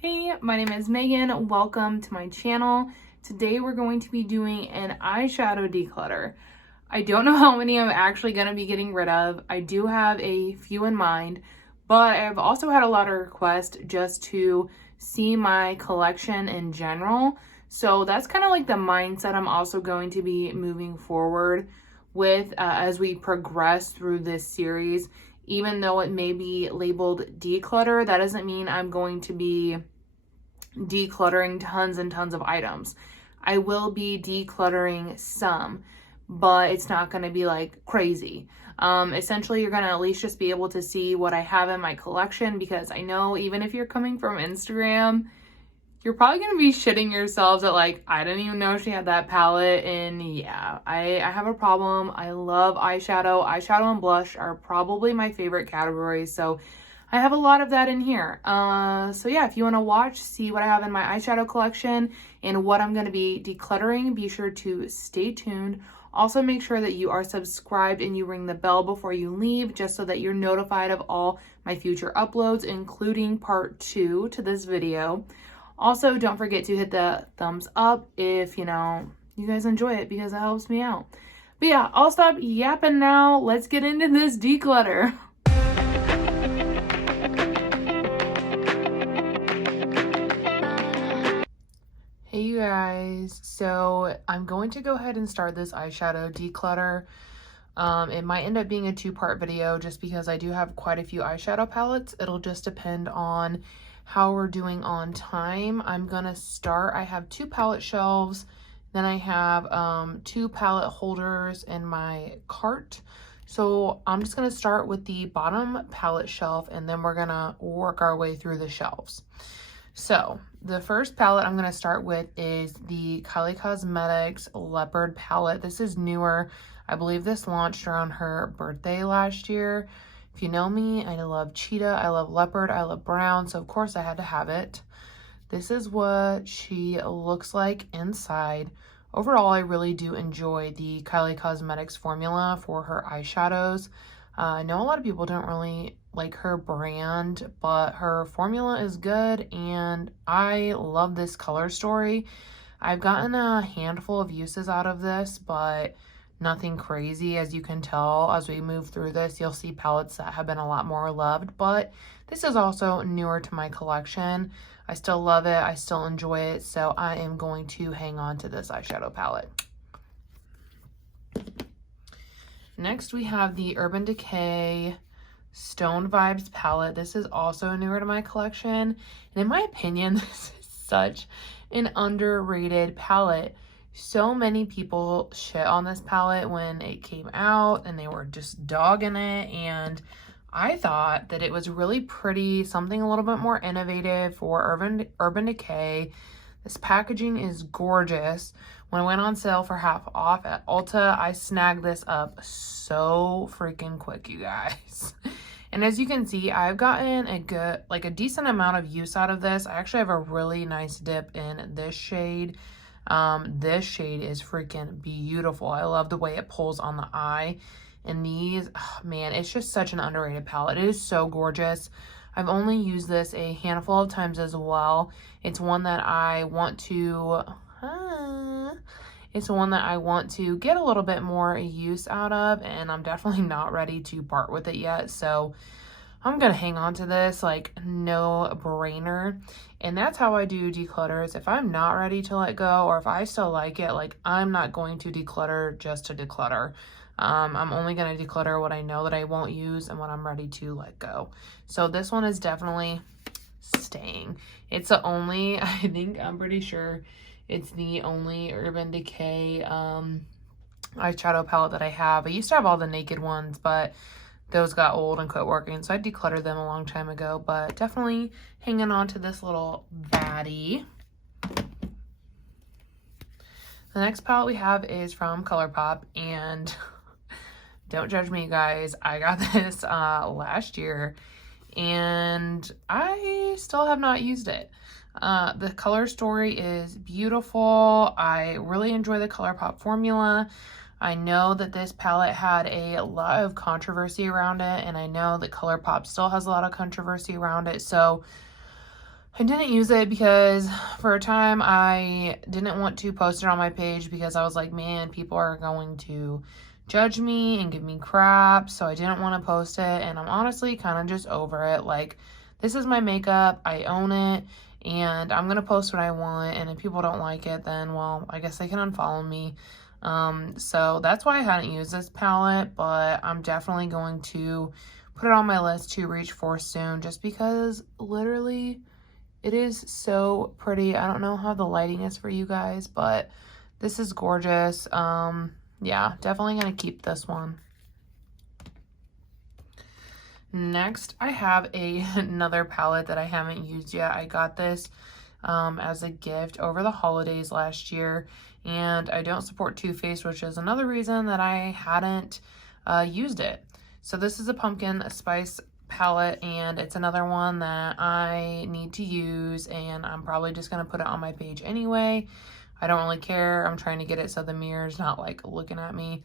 Hey, my name is Megan. Welcome to my channel. Today we're going to be doing an eyeshadow declutter. I don't know how many I'm actually going to be getting rid of. I do have a few in mind, but I've also had a lot of requests just to see my collection in general. So that's kind of like the mindset I'm also going to be moving forward with as we progress through this series. Even though it may be labeled declutter, that doesn't mean I'm going to be decluttering tons and tons of items. I will be decluttering some, but it's not going to be like crazy. Essentially, you're going to at least just be able to see what I have in my collection, because I know even if you're coming from Instagram, you're probably going to be shitting yourselves at like, I didn't even know she had that palette. And yeah, I have a problem. I love eyeshadow. Eyeshadow and blush are probably my favorite categories. So I have a lot of that in here. So yeah, if you want to watch, see what I have in my eyeshadow collection and what I'm going to be decluttering, be sure to stay tuned. Also, make sure that you are subscribed and you ring the bell before you leave, just so that you're notified of all my future uploads, including part 2 to this video. Also, don't forget to hit the thumbs up if, you guys enjoy it, because it helps me out. But yeah, I'll stop yapping now. Let's get into this declutter. Hey you guys, so I'm going to go ahead and start this eyeshadow declutter. It might end up being a 2-part video just because I do have quite a few eyeshadow palettes. It'll just depend on how we're doing on time. I'm gonna start, I have 2 palette shelves, then I have 2 palette holders in my cart. So I'm just gonna start with the bottom palette shelf, and then we're gonna work our way through the shelves. So the first palette I'm going to start with is the Kylie Cosmetics Leopard palette. This is newer. I believe this launched around her birthday last year. If you know me, I love cheetah, I love leopard, I love brown, so of course I had to have it. This is what she looks like inside. Overall, I really do enjoy the Kylie Cosmetics formula for her eyeshadows. I know a lot of people don't really like her brand, but her formula is good, and I love this color story. I've gotten a handful of uses out of this, but nothing crazy. As you can tell, as we move through this, you'll see palettes that have been a lot more loved, but this is also newer to my collection. I still love it. I still enjoy it, so I am going to hang on to this eyeshadow palette. Next, we have the Urban Decay Stone Vibes palette. This is also newer to my collection, and in my opinion, this is such an underrated palette. So many people shit on this palette when it came out, and they were just dogging it, and I thought that it was really pretty, something a little bit more innovative for Urban Decay. This packaging is gorgeous. When I went on sale for half off at Ulta, I snagged this up so freaking quick, you guys. And as you can see, I've gotten a decent amount of use out of this. I actually have a really nice dip in this shade. This shade is freaking beautiful. I love the way it pulls on the eye. And these, oh man, it's just such an underrated palette. It is so gorgeous. I've only used this a handful of times as well. It's one that I want to get a little bit more use out of, and I'm definitely not ready to part with it yet. So I'm gonna hang on to this, like, no brainer. And that's how I do declutters. If I'm not ready to let go, or if I still like it, like, I'm not going to declutter just to declutter. I'm only going to declutter what I know that I won't use and what I'm ready to let go. So this one is definitely staying. It's the only, I'm pretty sure it's the only Urban Decay eyeshadow palette that I have. I used to have all the naked ones, but those got old and quit working, so I decluttered them a long time ago. But definitely hanging on to this little baddie. The next palette we have is from Colourpop, and don't judge me, guys. I got this last year, and I still have not used it. The color story is beautiful. I really enjoy the Colourpop formula. I know that this palette had a lot of controversy around it, and I know that Colourpop still has a lot of controversy around it. So I didn't use it because for a time I didn't want to post it on my page because I was like, man, people are going to judge me and give me crap. So I didn't want to post it, and I'm honestly kind of just over it. Like, this is my makeup. I own it, and I'm going to post what I want. And if people don't like it, then, well, I guess they can unfollow me. So that's why I hadn't used this palette, but I'm definitely going to put it on my list to reach for soon, just because literally it is so pretty. I don't know how the lighting is for you guys, but this is gorgeous. Yeah, definitely gonna keep this one. Next, I have another palette that I haven't used yet. I got this as a gift over the holidays last year, and I don't support Too Faced, which is another reason that I hadn't used it. So this is a pumpkin spice palette, and it's another one that I need to use, and I'm probably just going to put it on my page anyway. I don't really care. I'm trying to get it so the mirror's not like looking at me.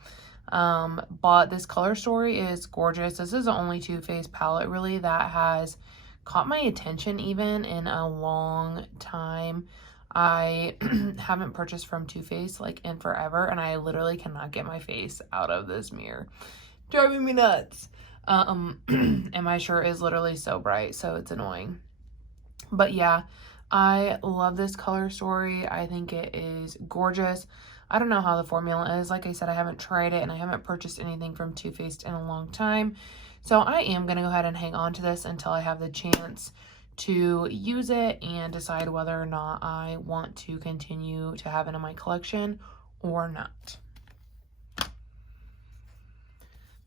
But this color story is gorgeous. This is the only Too Faced palette really that has caught my attention even in a long time. I haven't purchased from Too Faced like in forever, and I literally cannot get my face out of this mirror. Driving me nuts. And my shirt is literally so bright, so it's annoying. But yeah, I love this color story. I think it is gorgeous. I don't know how the formula is. Like I said, I haven't tried it, and I haven't purchased anything from Too Faced in a long time. So I am going to go ahead and hang on to this until I have the chance to use it and decide whether or not I want to continue to have it in my collection or not.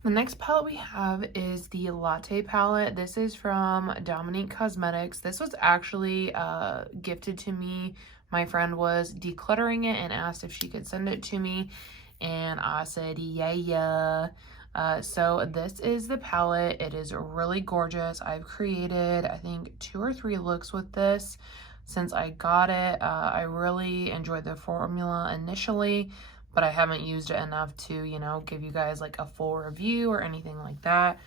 The next palette we have is the Latte palette. This is from Dominique Cosmetics. This was actually gifted to me. My friend was decluttering it and asked if she could send it to me, and I said yeah. So this is the palette. It is really gorgeous. I've created, I think, 2 or 3 looks with this since I got it. I really enjoyed the formula initially, but I haven't used it enough to, you know, give you guys like a full review or anything like that.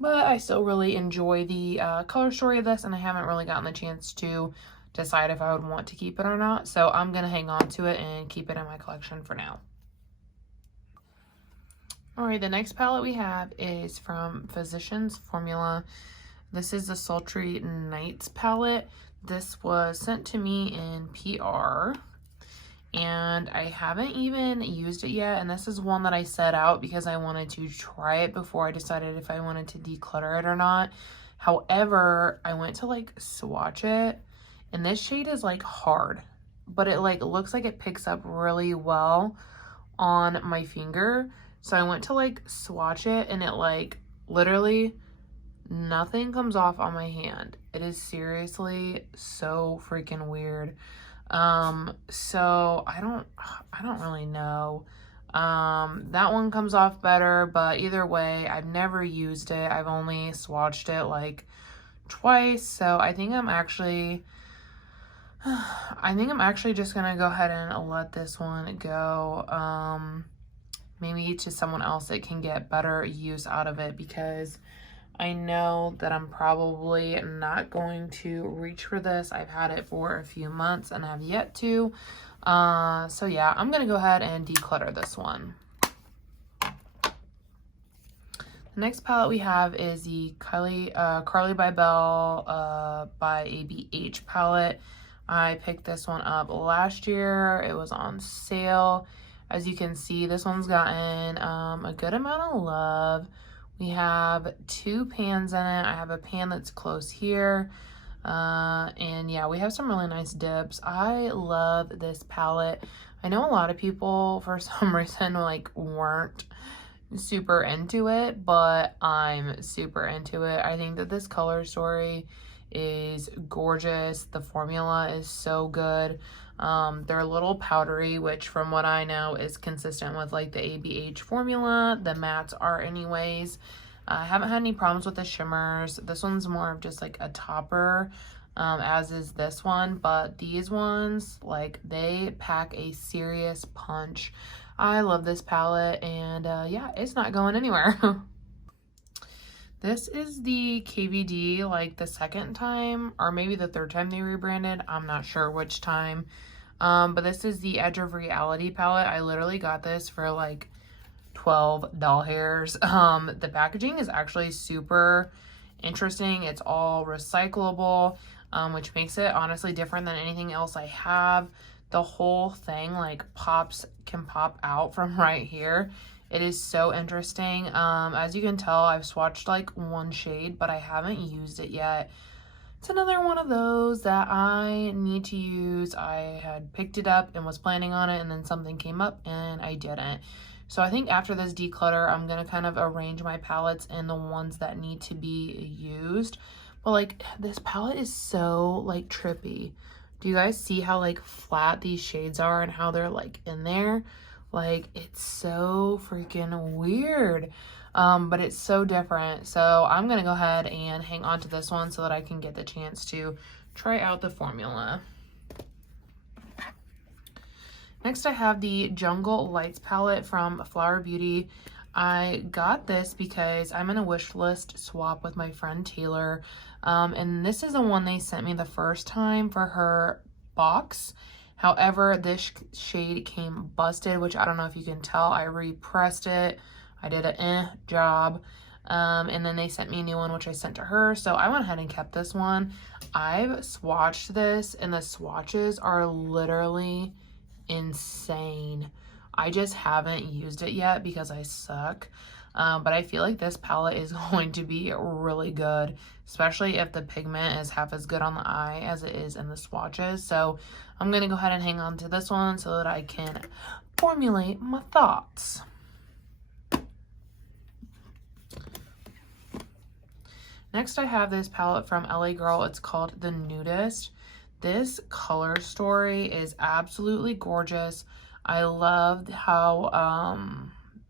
But I still really enjoy the color story of this, and I haven't really gotten the chance to decide if I would want to keep it or not. So I'm going to hang on to it and keep it in my collection for now. Alright, the next palette we have is from Physicians Formula. This is the Sultry Nights palette. This was sent to me in PR, and I haven't even used it yet, and this is one that I set out because I wanted to try it before I decided if I wanted to declutter it or not. However, I went to like swatch it, and this shade is like hard, but it like looks like it picks up really well on my finger. So I went to like swatch it, and it like literally nothing comes off on my hand. It is seriously so freaking weird. So I don't really know. That one comes off better, but either way, I've never used it. I've only swatched it like twice. So I think I'm actually just gonna go ahead and let this one go. Maybe to someone else that can get better use out of it, because I know that I'm probably not going to reach for this. I've had it for a few months and have yet to. So yeah, I'm going to go ahead and declutter this one. The next palette we have is the Kylie by Belle by ABH palette. I picked this one up last year. It was on sale. As you can see, this one's gotten a good amount of love. We have 2 pans in it. I have a pan that's close here. And yeah, we have some really nice dips. I love this palette. I know a lot of people, for some reason, like weren't super into it, but I'm super into it. I think that this color story is gorgeous. The formula is so good. They're a little powdery, which from what I know is consistent with like the ABH formula. The mattes are anyways. I haven't had any problems with the shimmers. This one's more of just like a topper, as is this one, but these ones, like, they pack a serious punch. I love this palette, and yeah, it's not going anywhere. This is the KVD, like the second time, or maybe the third time they rebranded. I'm not sure which time. But this is the Edge of Reality palette. I literally got this for like 12 doll hairs. The packaging is actually super interesting. It's all recyclable, which makes it honestly different than anything else I have. The whole thing like can pop out from right here. It is so interesting. As you can tell, I've swatched like one shade, but I haven't used it yet. It's another one of those that I need to use. I had picked it up and was planning on it, and then something came up and I didn't. So I think after this declutter, I'm going to kind of arrange my palettes in the ones that need to be used. But like this palette is so like trippy. Do you guys see how like flat these shades are and how they're like in there? Like it's so freaking weird. But it's so different. So I'm going to go ahead and hang on to this one so that I can get the chance to try out the formula. Next, I have the Jungle Lights palette from Flower Beauty. I got this because I'm in a wish list swap with my friend Taylor. And this is the one they sent me the first time for her box. However, this shade came busted, which I don't know if you can tell. I repressed it. I did a job. And then they sent me a new one, which I sent to her. So I went ahead and kept this one. I've swatched this, and the swatches are literally insane. I just haven't used it yet because I suck. But I feel like this palette is going to be really good, especially if the pigment is half as good on the eye as it is in the swatches. So I'm going to go ahead and hang on to this one so that I can formulate my thoughts. Next, I have this palette from LA Girl. It's called the Nudist. This color story is absolutely gorgeous. I loved how,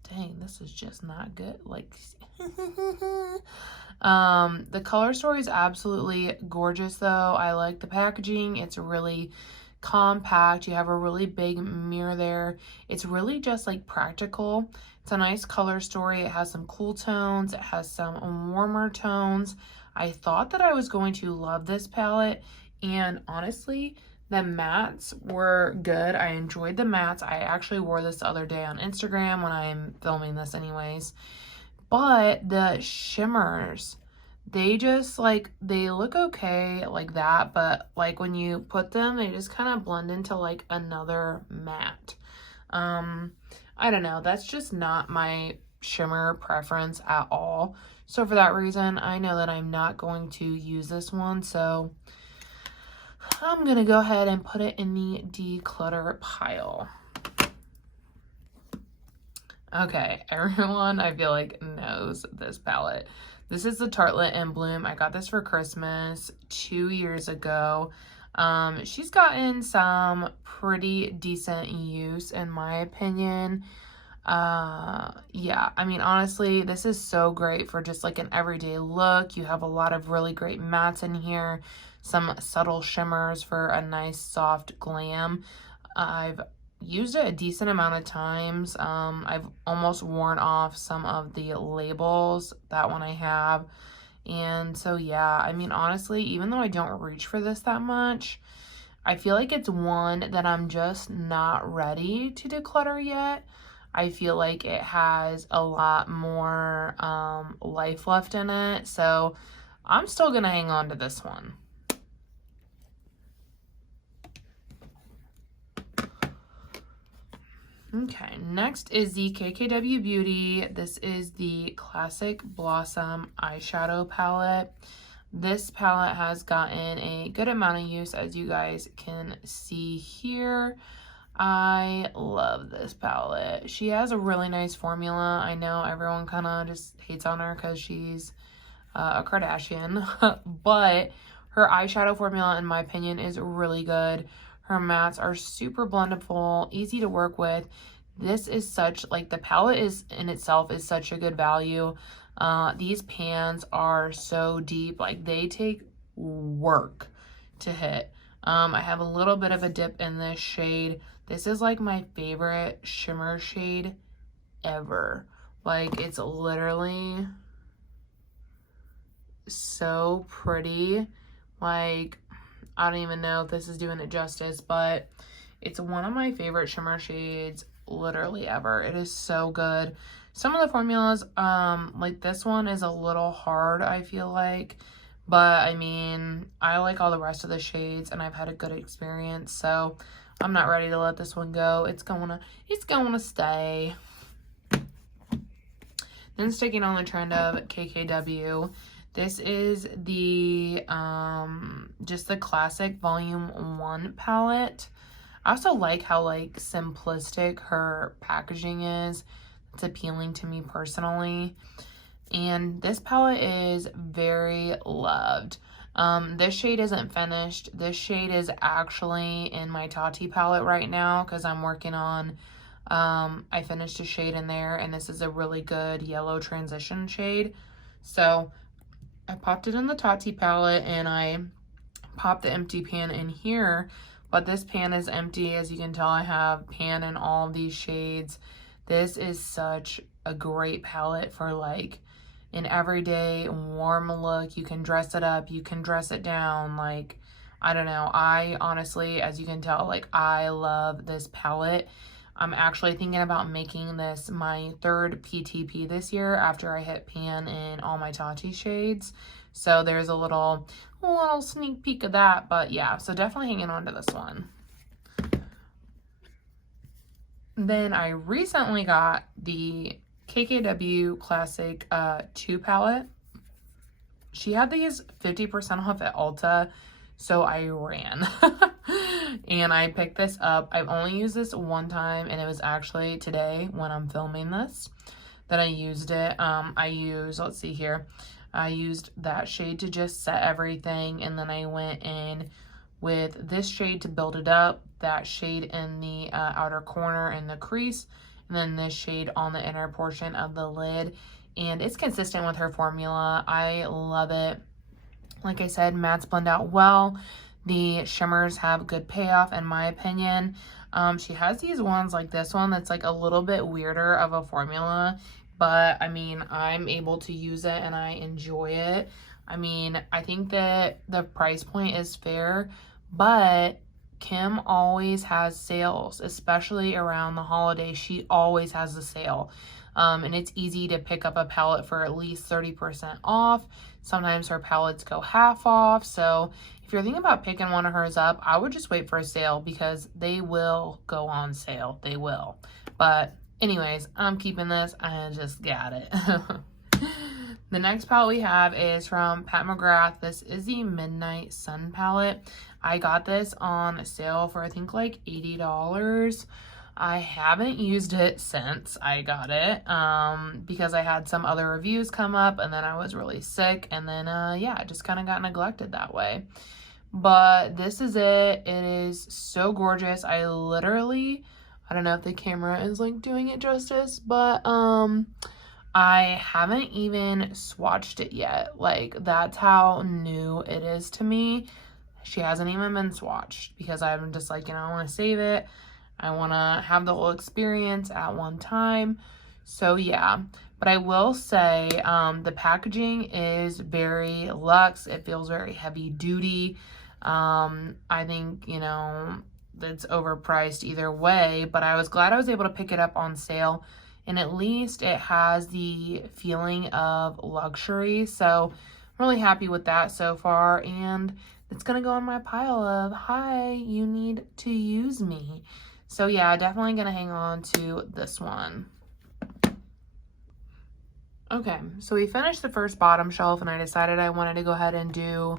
dang, this is just not good. Like, the color story is absolutely gorgeous though. I like the packaging. It's really compact. You have a really big mirror there. It's really just like practical. It's a nice color story. It has some cool tones. It has some warmer tones. I thought that I was going to love this palette, and honestly, the mattes were good. I enjoyed the mattes. I actually wore this the other day on Instagram when I'm filming this anyways. But the shimmers, they just like, they look okay like that, but like when you put them, they just kind of blend into like another matte. I don't know. That's just not my shimmer preference at all. So for that reason, I know that I'm not going to use this one. So I'm going to go ahead and put it in the declutter pile. Okay, everyone I feel like knows this palette. This is the Tarte in Bloom. I got this for Christmas 2 years ago. She's gotten some pretty decent use in my opinion. Yeah, I mean, honestly, this is so great for just like an everyday look. You have a lot of really great mattes in here, some subtle shimmers for a nice soft glam. I've used it a decent amount of times. I've almost worn off some of the labels, that one I have. And so yeah, I mean, honestly, even though I don't reach for this that much, I feel like it's one that I'm just not ready to declutter yet. I feel like it has a lot more life left in it, so I'm still gonna hang on to this one. Okay, next is the KKW Beauty. This is the Classic Blossom eyeshadow palette. This palette has gotten a good amount of use, as you guys can see here. I love this palette. She has a really nice formula. I know everyone kind of just hates on her because she's a Kardashian, but her eyeshadow formula, in my opinion, is really good. Her mattes are super blendable, easy to work with. This is such, like, the palette is in itself is such a good value. These pans are so deep, like they take work to hit. I have a little bit of a dip in this shade. This is like my favorite shimmer shade ever. Like, it's literally so pretty. Like, I don't even know if this is doing it justice, but it's one of my favorite shimmer shades literally ever. It is so good. Some of the formulas, like this one is a little hard, I feel like. But, I mean, I like all the rest of the shades, and I've had a good experience. So, I'm not ready to let this one go. It's gonna stay. Then sticking on the trend of KKW. This is the, just the classic volume 1 palette. I also like how, like, simplistic her packaging is. It's appealing to me personally. And this palette is very loved. This shade isn't finished. This shade is actually in my Tati palette right now because I'm working on, I finished a shade in there, and this is a really good yellow transition shade. So I popped it in the Tati palette, and I popped the empty pan in here, but this pan is empty. As you can tell, I have pan in all of these shades. This is such a great palette for like an everyday warm look. You can dress it up, you can dress it down. Like, I don't know. I honestly, as you can tell, like, I love this palette. I'm actually thinking about making this my 3rd PTP this year after I hit pan in all my Tati shades. So there's a little sneak peek of that. But yeah, so definitely hanging on to this one. Then I recently got the KKW Classic 2 palette. She had these 50% off at Ulta, so I ran. And I picked this up. I've only used this one time, and it was actually today when I'm filming this that I used it. Let's see here. I used that shade to just set everything, and then I went in with this shade to build it up, that shade in the outer corner in the crease, and then this shade on the inner portion of the lid. And it's consistent with her formula. I love it. Like I said, mattes blend out well. The shimmers have good payoff, in my opinion. She has these ones like this one that's like a little bit weirder of a formula, but I mean, I'm able to use it and I enjoy it. I mean, I think that the price point is fair, but Kim always has sales, especially around the holidays. She always has a sale. And it's easy to pick up a palette for at least 30% off. Sometimes her palettes go half off. So if you're thinking about picking one of hers up, I would just wait for a sale because they will go on sale. They will. But anyways, I'm keeping this. I just got it. The next palette we have is from Pat McGrath. This is the Midnight Sun palette. I got this on sale for I think like $80. I haven't used it since I got it because I had some other reviews come up, and then I was really sick, and then yeah, it just kind of got neglected that way. But this is it. It is so gorgeous. I don't know if the camera is like doing it justice, but I haven't even swatched it yet. Like, that's how new it is to me. She hasn't even been swatched because I'm just like, I want to save it. I want to have the whole experience at one time. So yeah, but I will say the packaging is very luxe. It feels very heavy duty. I think, it's overpriced either way, but I was glad I was able to pick it up on sale. And at least it has the feeling of luxury. So I'm really happy with that so far. And it's going to go in my pile of, hi, you need to use me. So yeah, definitely going to hang on to this one. Okay, so we finished the first bottom shelf, and I decided I wanted to go ahead and do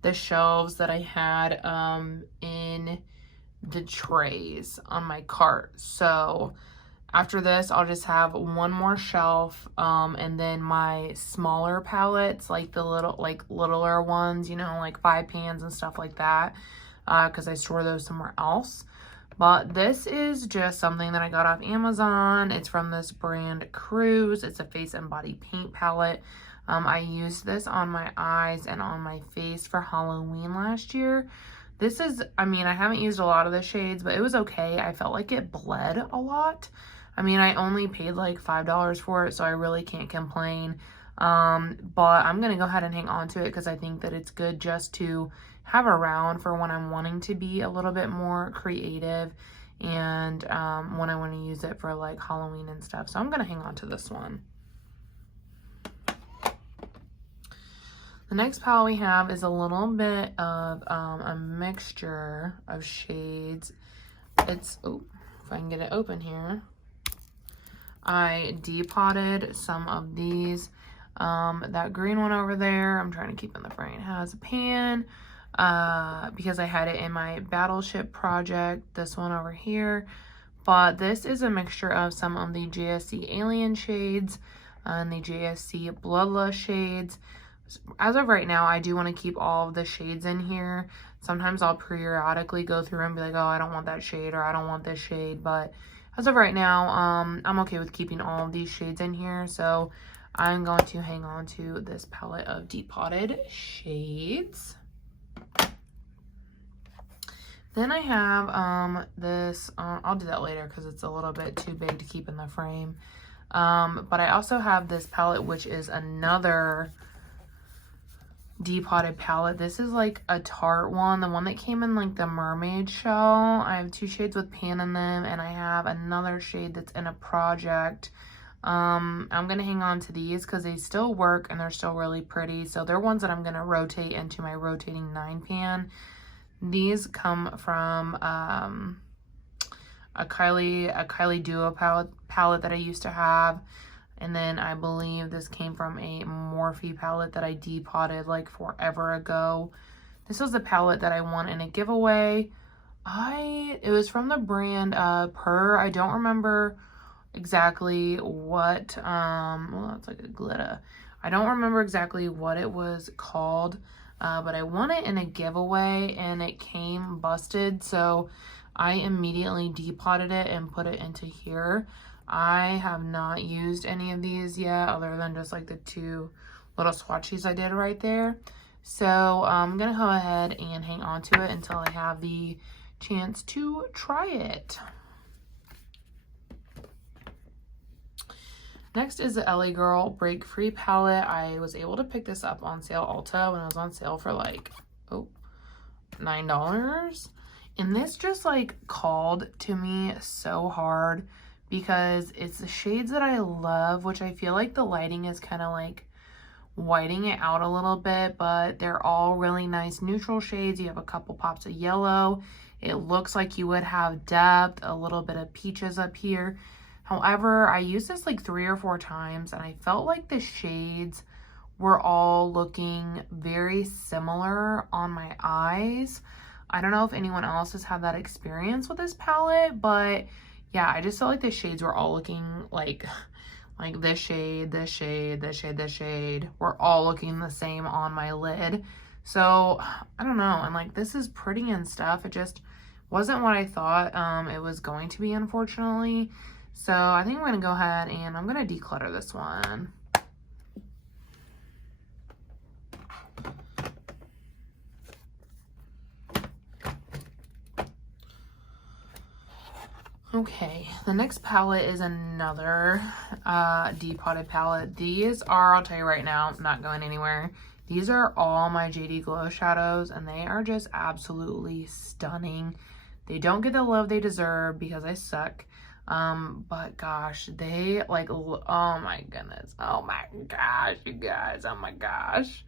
the shelves that I had in the trays on my cart. So after this, I'll just have one more shelf, and then my smaller palettes, like the littler ones, like 5 pans and stuff like that, because I store those somewhere else. But this is just something that I got off Amazon. It's from this brand Cruise. It's a face and body paint palette. I used this on my eyes and on my face for Halloween last year. This is, I haven't used a lot of the shades, but it was okay. I felt like it bled a lot. I only paid like $5 for it, so I really can't complain. But I'm gonna go ahead and hang on to it because I think that it's good just to have around for when I'm wanting to be a little bit more creative and when I want to use it for like Halloween and stuff. So I'm gonna hang on to this one. The next palette we have is a little bit of a mixture of shades. It's, oh, if I can get it open here. I depotted some of these. That green one over there, I'm trying to keep in the frame, has a pan because I had it in my Battleship project. This one over here. But this is a mixture of some of the JSC Alien shades and the JSC Bloodlust shades. As of right now, I do want to keep all of the shades in here. Sometimes I'll periodically go through and be like, oh, I don't want that shade or I don't want this shade. But as of right now, I'm okay with keeping all of these shades in here. So I'm going to hang on to this palette of depotted shades. Then I have this, I'll do that later because it's a little bit too big to keep in the frame. But I also have this palette, which is another depotted palette. This is like a Tarte one, the one that came in like the mermaid shell. I have 2 shades with pan in them, and I have another shade that's in a project. I'm gonna hang on to these because they still work and they're still really pretty. So they're ones that I'm gonna rotate into my rotating 9 pan. These come from a Kylie Duo palette that I used to have. And then I believe this came from a Morphe palette that I depotted like forever ago. This was the palette that I won in a giveaway. It was from the brand Purr. I don't remember exactly what, well, it's like a glitter. I don't remember exactly what it was called, but I won it in a giveaway and it came busted. So I immediately depotted it and put it into here. I have not used any of these yet other than just like the 2 little swatches I did right there. So I'm going to go ahead and hang on to it until I have the chance to try it. Next is the LA Girl Break Free palette. I was able to pick this up on sale Ulta when it was on sale for like, $9. And this just like called to me so hard because it's the shades that I love, which I feel like the lighting is kind of like whiting it out a little bit, but they're all really nice neutral shades. You have a couple pops of yellow. It looks like you would have depth, a little bit of peaches up here. However, I used this like 3 or 4 times and I felt like the shades were all looking very similar on my eyes. I don't know if anyone else has had that experience with this palette, but yeah, I just felt like the shades were all looking like this shade, this shade, this shade, this shade. We're all looking the same on my lid. So I don't know. And like, this is pretty and stuff. It just wasn't what I thought it was going to be, unfortunately. So I think I'm going to go ahead and I'm going to declutter this one. Okay, the next palette is another depotted palette. These are, I'll tell you right now, not going anywhere. These are all my JD Glow shadows and they are just absolutely stunning. They don't get the love they deserve because I suck. But gosh, they like, oh my goodness. Oh my gosh, you guys, oh my gosh.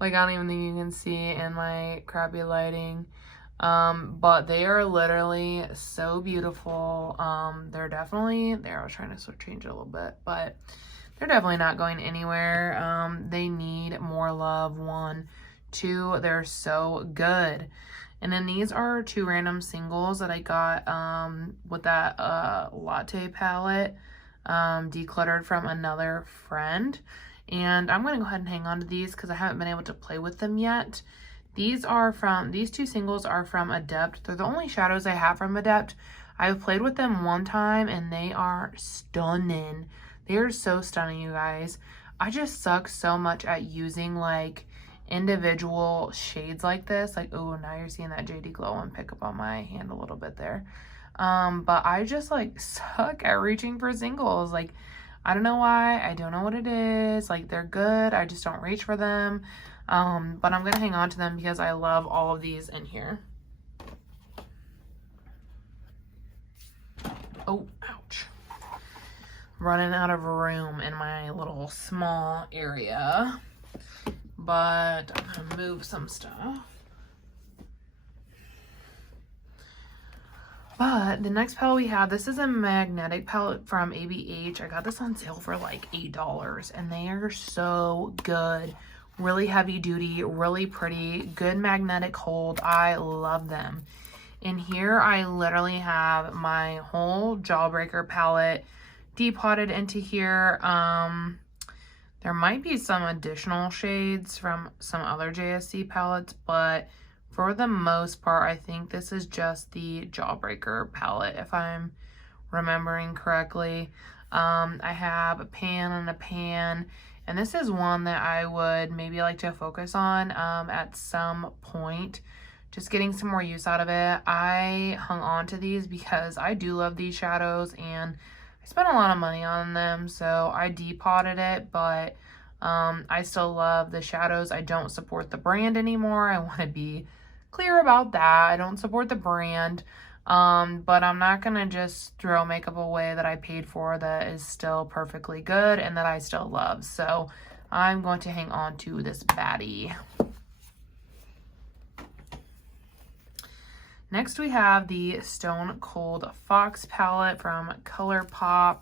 Like, I don't even think you can see in my crappy lighting. But they are literally so beautiful. They're definitely there. I was trying to sort of change it a little bit, but they're definitely not going anywhere. They need more love. 1, 2, they're so good. And then these are 2 random singles that I got with that Latte palette, decluttered from another friend. And I'm going to go ahead and hang on to these because I haven't been able to play with them yet. These 2 singles are from Adept. They're the only shadows I have from Adept. I've played with them one time and they are stunning. They are so stunning, you guys. I just suck so much at using like individual shades like this. Like, oh, now you're seeing that JD Glow one pick up on my hand a little bit there. But I just like suck at reaching for singles. Like, I don't know why. I don't know what it is. Like, they're good. I just don't reach for them. But I'm going to hang on to them because I love all of these in here. Oh, ouch. Running out of room in my little small area. But I'm going to move some stuff. But the next palette we have, this is a magnetic palette from ABH. I got this on sale for like $8 and they are so good. Really heavy duty, really pretty, good magnetic hold. I love them. In here, I literally have my whole Jawbreaker palette depotted into here. There might be some additional shades from some other JSC palettes, but for the most part, I think this is just the Jawbreaker palette, if I'm remembering correctly. I have a pan and a pan, and this is one that I would maybe like to focus on at some point. Just getting some more use out of it. I hung on to these because I do love these shadows, and I spent a lot of money on them, so I depotted it, but I still love the shadows. I don't support the brand anymore. I want to be clear about that. I don't support the brand, but I'm not gonna just throw makeup away that I paid for that is still perfectly good and that I still love. So I'm going to hang on to this baddie. Next we have the Stone Cold Fox palette from Colourpop.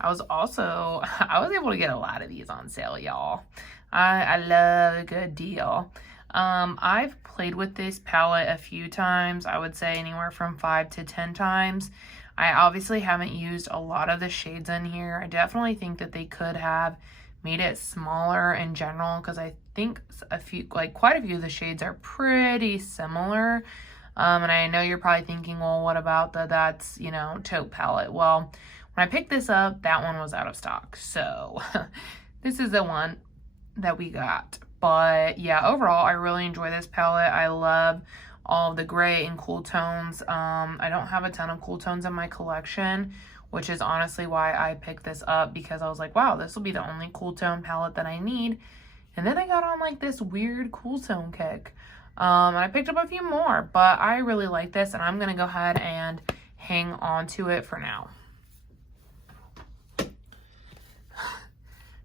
I was able to get a lot of these on sale, y'all. I love a good deal. I've played with this palette a few times. I would say anywhere from 5 to 10 times. I obviously haven't used a lot of the shades in here. I definitely think that they could have made it smaller in general, because I think quite a few of the shades are pretty similar. And I know you're probably thinking, well, what about that's, you know, taupe palette? Well, when I picked this up, that one was out of stock. So this is the one that we got. But yeah, overall, I really enjoy this palette. I love all of the gray and cool tones. I don't have a ton of cool tones in my collection, which is honestly why I picked this up, because I was like, wow, this will be the only cool tone palette that I need. And then I got on like this weird cool tone kick. And I picked up a few more, but I really like this, and I'm going to go ahead and hang on to it for now.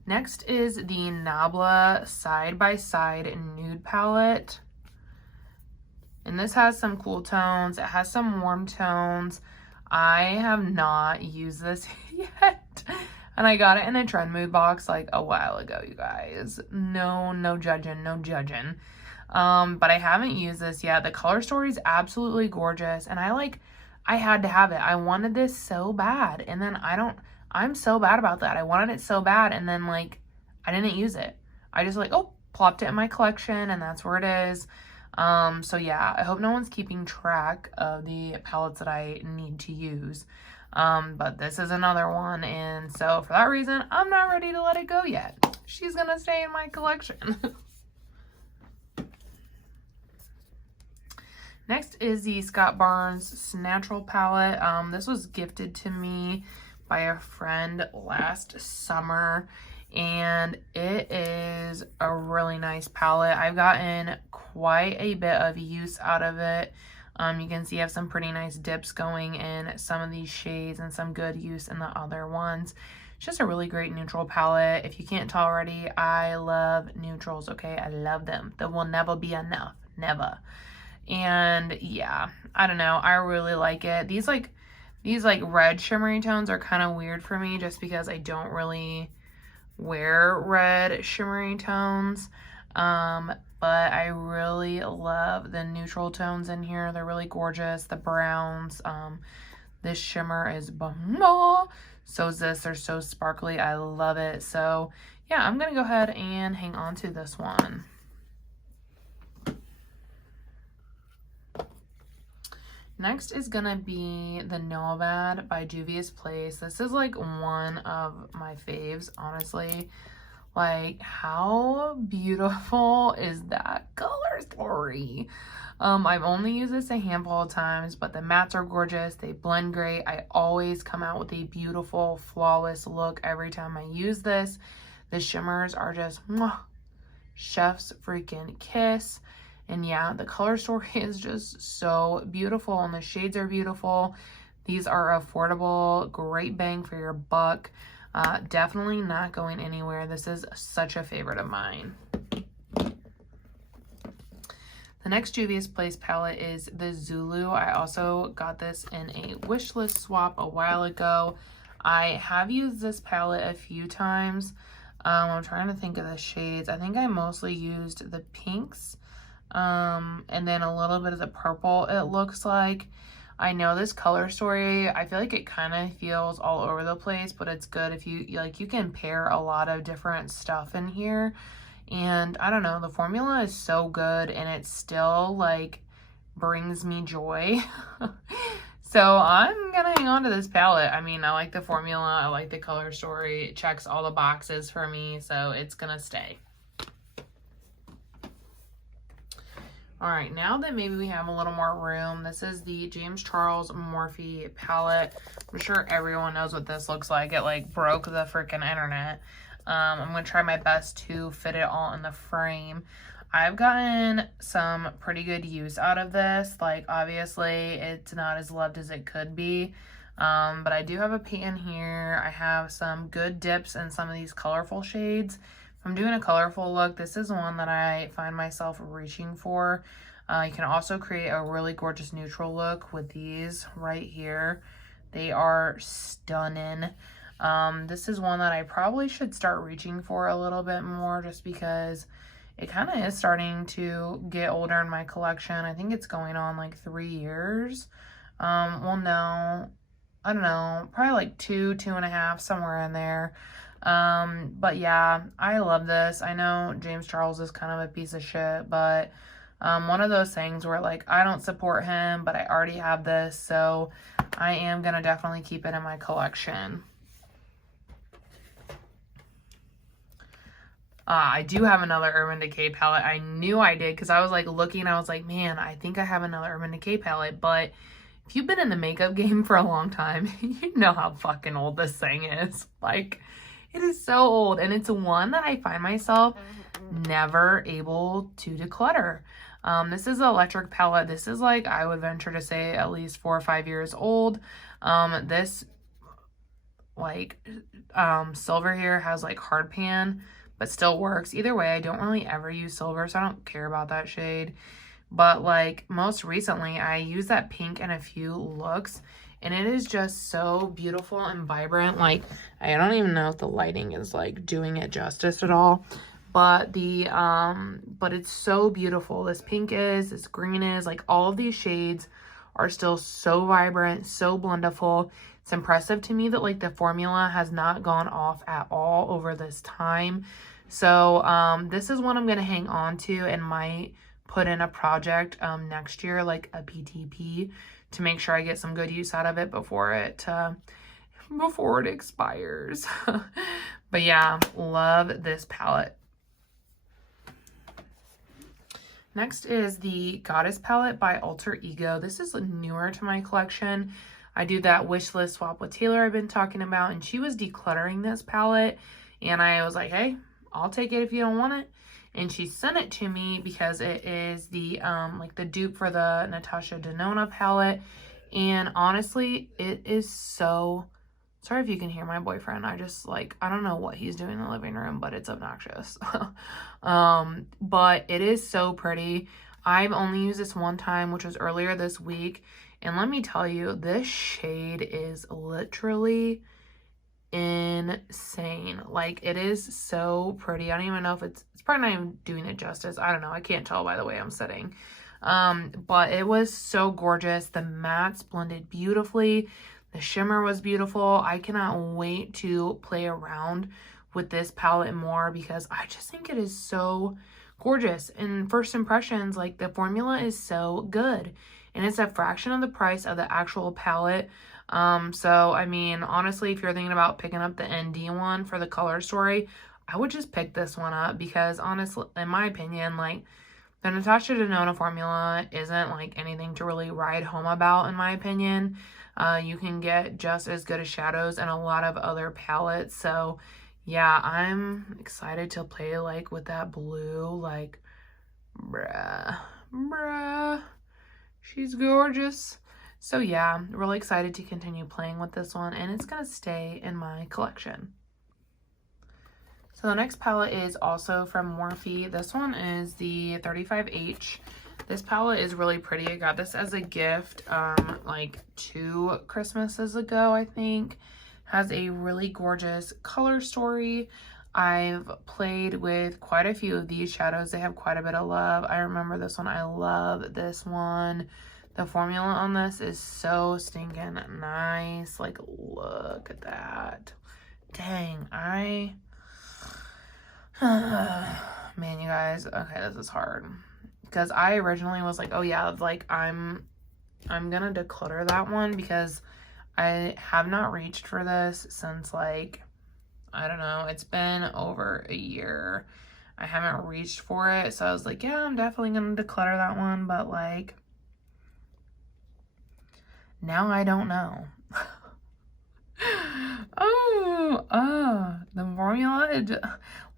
Next is the Nabla Side by Side Nude Palette. And this has some cool tones. It has some warm tones. I have not used this yet. And I got it in a Trend Mood box like a while ago, you guys. No judging, no judging. But I haven't used this yet. The color story is absolutely gorgeous. And I had to have it. I wanted this so bad. And then I'm so bad about that. I wanted it so bad, and then like I didn't use it. I just plopped it in my collection, and that's where it is. So yeah, I hope no one's keeping track of the palettes that I need to use. But this is another one, and so for that reason, I'm not ready to let it go yet. She's gonna stay in my collection. Next is the Scott Barnes Natural palette. This was gifted to me by a friend last summer, and it is a really nice palette. I've gotten quite a bit of use out of it. You can see I have some pretty nice dips going in some of these shades and some good use in the other ones. It's just a really great neutral palette. If you can't tell already, I love neutrals, okay? I love them. There will never be enough. Never. And yeah, I don't know. I really like it. These red shimmery tones are kind of weird for me, just because I don't really wear red shimmery tones. But I really love the neutral tones in here. They're really gorgeous. The browns, this shimmer is bomba. So is this. They're so sparkly. I love it. So yeah, I'm gonna go ahead and hang on to this one. Next is gonna be the Nomad by Juvia's Place. This is like one of my faves, honestly. Like, how beautiful is that color story? I've only used this a handful of times, but the mattes are gorgeous. They blend great. I always come out with a beautiful, flawless look every time I use this. The shimmers are just mwah, chef's freaking kiss. And yeah, the color story is just so beautiful, and the shades are beautiful. These are affordable, great bang for your buck. Definitely not going anywhere. This is such a favorite of mine. The next Juvia's Place palette is the Zulu. I also got this in a wish list swap a while ago. I have used this palette a few times. I'm trying to think of the shades. I think I mostly used the pinks, and then a little bit of the purple, it looks like. I know this color story, I feel like it kind of feels all over the place, but it's good if you can pair a lot of different stuff in here. And I don't know, the formula is so good, and it still like brings me joy. So I'm gonna hang on to this palette. I mean, I like the formula, I like the color story, it checks all the boxes for me, so it's gonna stay. All right, now that maybe we have a little more room, this is the James Charles Morphe palette. I'm sure everyone knows what this looks like. It like broke the freaking internet. I'm gonna try my best to fit it all in the frame. I've gotten some pretty good use out of this. Like, obviously it's not as loved as it could be, but I do have a pan here. I have some good dips in some of these colorful shades. If I'm doing a colorful look, this is one that I find myself reaching for. You can also create a really gorgeous neutral look with these right here. They are stunning. This is one that I probably should start reaching for a little bit more, just because it kind of is starting to get older in my collection. I think it's going on like 3 years. Well, no, I don't know, probably like 2.5, somewhere in there. But yeah, I love this. I know James Charles is kind of a piece of shit, but one of those things where like I don't support him, but I already have this, so I am gonna definitely keep it in my collection. I do have another Urban Decay palette. I knew I did, because I was like looking, I was like, man, I think I have another Urban Decay palette. But if you've been in the makeup game for a long time, you know how fucking old this thing is. Like, it is so old, and it's one that I find myself never able to declutter. This is an electric palette. This is like, I would venture to say, at least 4 or 5 years old. This like silver here has like hard pan, but still works. Either way, I don't really ever use silver, so I don't care about that shade. But like most recently, I used that pink in a few looks, and it is just so beautiful and vibrant. Like, I don't even know if the lighting is like doing it justice at all, but but it's so beautiful. This pink is, this green is, like all of these shades are still so vibrant, so blendful. It's impressive to me that like the formula has not gone off at all over this time. So this is one I'm gonna hang on to and might put in a project next year, like a PTP, to make sure I get some good use out of it before it expires. But yeah, love this palette. Next is the Goddess palette by Alter Ego. This is newer to my collection. I do that wish list swap with Taylor I've been talking about, and she was decluttering this palette, and I was like, hey, I'll take it if you don't want it. And she sent it to me because it is the like the dupe for the Natasha Denona palette. And honestly, it is so, sorry if you can hear my boyfriend. I don't know what he's doing in the living room, but it's obnoxious. But it is so pretty. I've only used this one time, which was earlier this week. And let me tell you, this shade is literally insane. Like, it is so pretty. I don't even know if it's probably not even doing it justice. I don't know. I can't tell by the way I'm sitting. But it was so gorgeous. The mattes blended beautifully. The shimmer was beautiful. I cannot wait to play around with this palette more because I just think it is so gorgeous. And first impressions, like, the formula is so good. And it's a fraction of the price of the actual palette. So, I mean, honestly, if you're thinking about picking up the ND one for the color story, I would just pick this one up because honestly, in my opinion, like the Natasha Denona formula isn't like anything to really ride home about, in my opinion. You can get just as good as shadows and a lot of other palettes. So yeah, I'm excited to play like with that blue, like bruh, she's gorgeous. So yeah, really excited to continue playing with this one, and it's gonna stay in my collection. So the next palette is also from Morphe. This one is the 35H. This palette is really pretty. I got this as a gift like 2 Christmases ago, I think. Has a really gorgeous color story. I've played with quite a few of these shadows. They have quite a bit of love. I remember this one. I love this one. The formula on this is so stinking nice. Like, look at that. Dang, man, you guys, okay, this is hard. Because I originally was like, oh yeah, like I'm gonna declutter that one because I have not reached for this since like, I don't know, it's been over a year. I haven't reached for it. So I was like, yeah, I'm definitely gonna declutter that one, but like, now I don't know. The formula,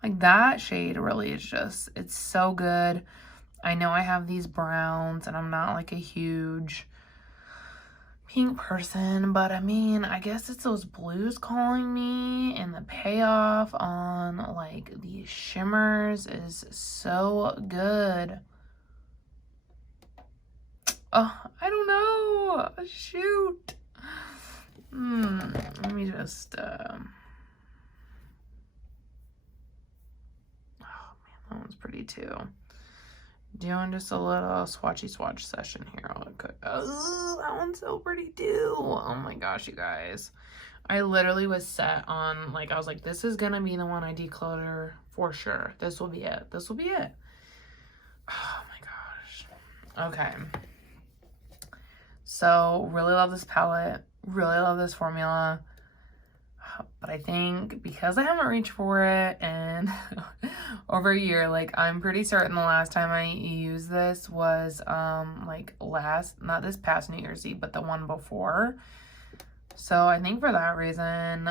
like that shade really is just, it's so good. I know I have these browns and I'm not like a huge pink person, but I mean, I guess it's those blues calling me, and the payoff on like these shimmers is so good. Oh, I don't know. Shoot. Let me just, oh man, that one's pretty too. Doing just a little swatchy swatch session here. Oh, that one's so pretty too. Oh my gosh, you guys. I literally was set on, like, I was like, this is gonna be the one I declutter for sure. This will be it. This will be it. Oh my gosh. Okay. So, really love this palette. Really love this formula. But I think because I haven't reached for it and over a year, like I'm pretty certain the last time I used this was like not this past New Year's Eve, but the one before. So I think for that reason,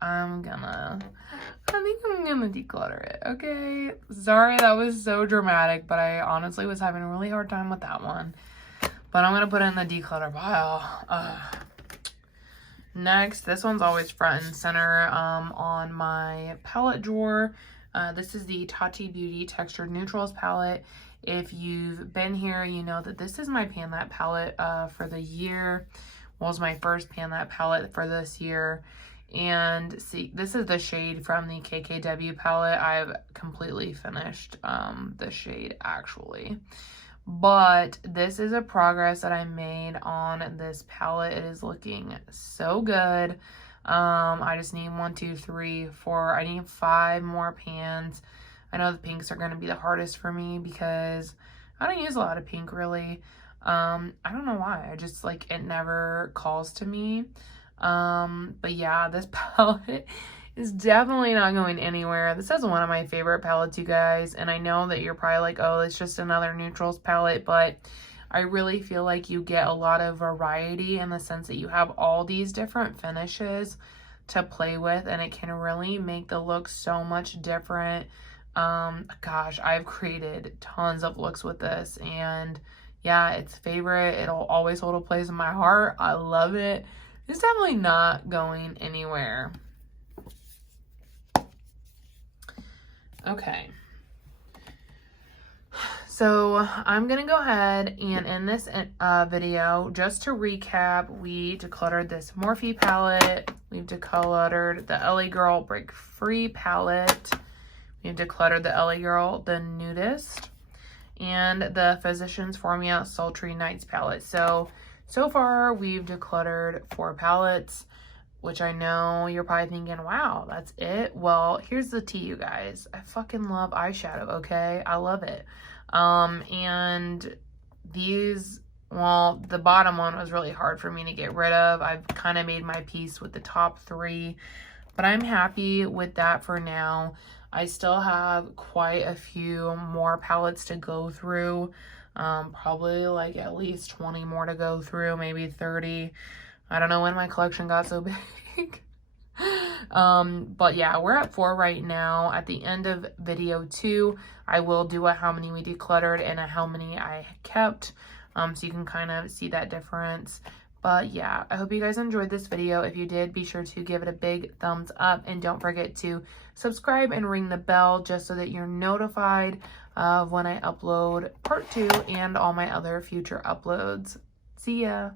I think I'm gonna declutter it. Okay, sorry that was so dramatic, but I honestly was having a really hard time with that one. But I'm gonna put it in the declutter pile. Next, this one's always front and center on my palette drawer. This is the Tati Beauty Textured Neutrals palette. If you've been here, you know that this is my Pan That palette for the year. Was my first Pan That palette for this year. And see, this is the shade from the KKW palette. I've completely finished the shade actually. But this is a progress that I made on this palette. It is looking so good. I just need 1, 2, 3, 4. I need 5 more pans. I know the pinks are going to be the hardest for me because I don't use a lot of pink really. I don't know why. I just like, it never calls to me. But yeah, this palette is definitely not going anywhere. This is one of my favorite palettes, you guys. And I know that you're probably like, oh, it's just another neutrals palette. But I really feel like you get a lot of variety in the sense that you have all these different finishes to play with. And it can really make the look so much different. Gosh, I've created tons of looks with this. And yeah, it's favorite. It'll always hold a place in my heart. I love it. It's definitely not going anywhere. Okay, so I'm gonna go ahead and in this video, just to recap, we decluttered this Morphe palette, we've decluttered the LA Girl Break Free palette, we've decluttered the LA Girl, the Nudist, and the Physicians Formula Sultry Nights palette. So far we've decluttered 4 palettes, which I know you're probably thinking, wow, that's it. Well, here's the tea, you guys. I fucking love eyeshadow, okay? I love it. And these, well, the bottom one was really hard for me to get rid of. I've kind of made my peace with the top 3. But I'm happy with that for now. I still have quite a few more palettes to go through. Probably like at least 20 more to go through, maybe 30. I don't know when my collection got so big. But yeah, we're at 4 right now. At the end of video 2, I will do a how many we decluttered and a how many I kept. So you can kind of see that difference. But yeah, I hope you guys enjoyed this video. If you did, be sure to give it a big thumbs up and don't forget to subscribe and ring the bell just so that you're notified of when I upload part 2 and all my other future uploads. See ya!